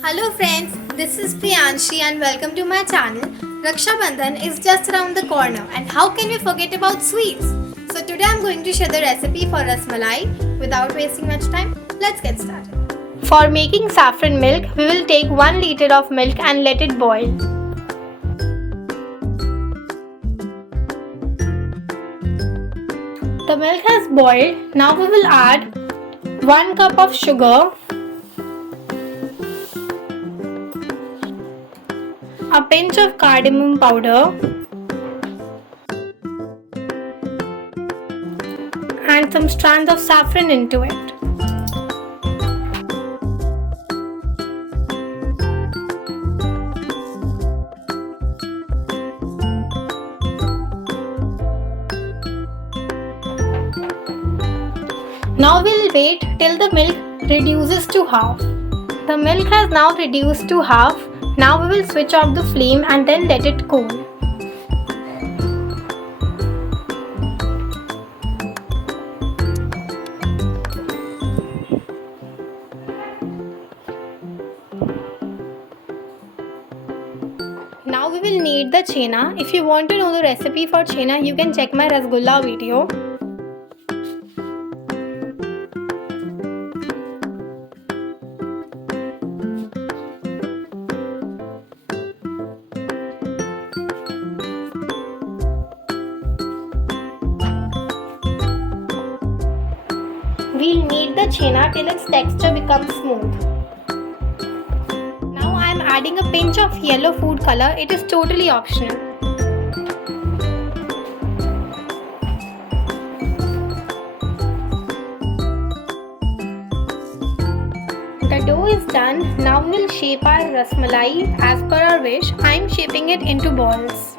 Hello friends, this is Priyanshi and welcome to my channel. Rakshabandhan is just around the corner and how can we forget about sweets? So today I'm going to share the recipe for Rasmalai. Without wasting much time, let's get started. For making saffron milk, we will take 1 liter of milk and let it boil. The milk has boiled. Now we will add 1 cup of sugar, a pinch of cardamom powder and some strands of saffron into it. Now we'll wait till the milk reduces to half. The milk has now reduced to half. Now we will switch off the flame and then let it cool. Now we will knead the chena. If you want to know the recipe for chena, you can check my rasgulla video. We'll knead the chena till its texture becomes smooth. Now I am adding a pinch of yellow food color. It is totally optional. The dough is done. Now we'll shape our rasmalai as per our wish. I am shaping it into balls.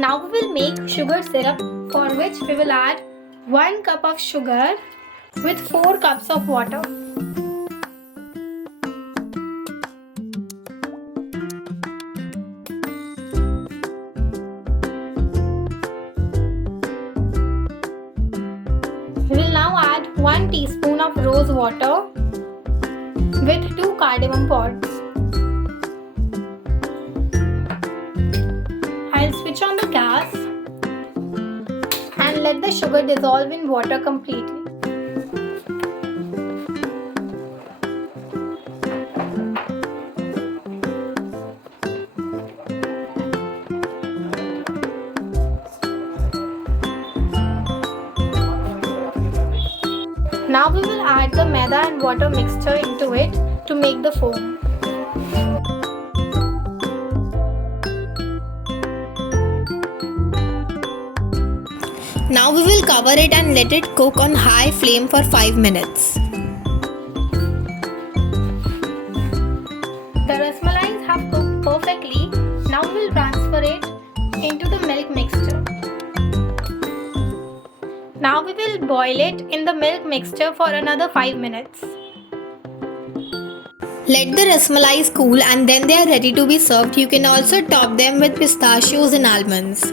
Now we will make sugar syrup, for which we will add 1 cup of sugar with 4 cups of water. We will now add 1 teaspoon of rose water with 2 cardamom pods. I'll switch on the gas and let the sugar dissolve in water completely. Now we will add the maida and water mixture into it to make the foam. Now we will cover it and let it cook on high flame for 5 minutes. The rasmalais have cooked perfectly. Now we will transfer it into the milk mixture. Now we will boil it in the milk mixture for another 5 minutes. Let the rasmalais cool and then they are ready to be served. You can also top them with pistachios and almonds.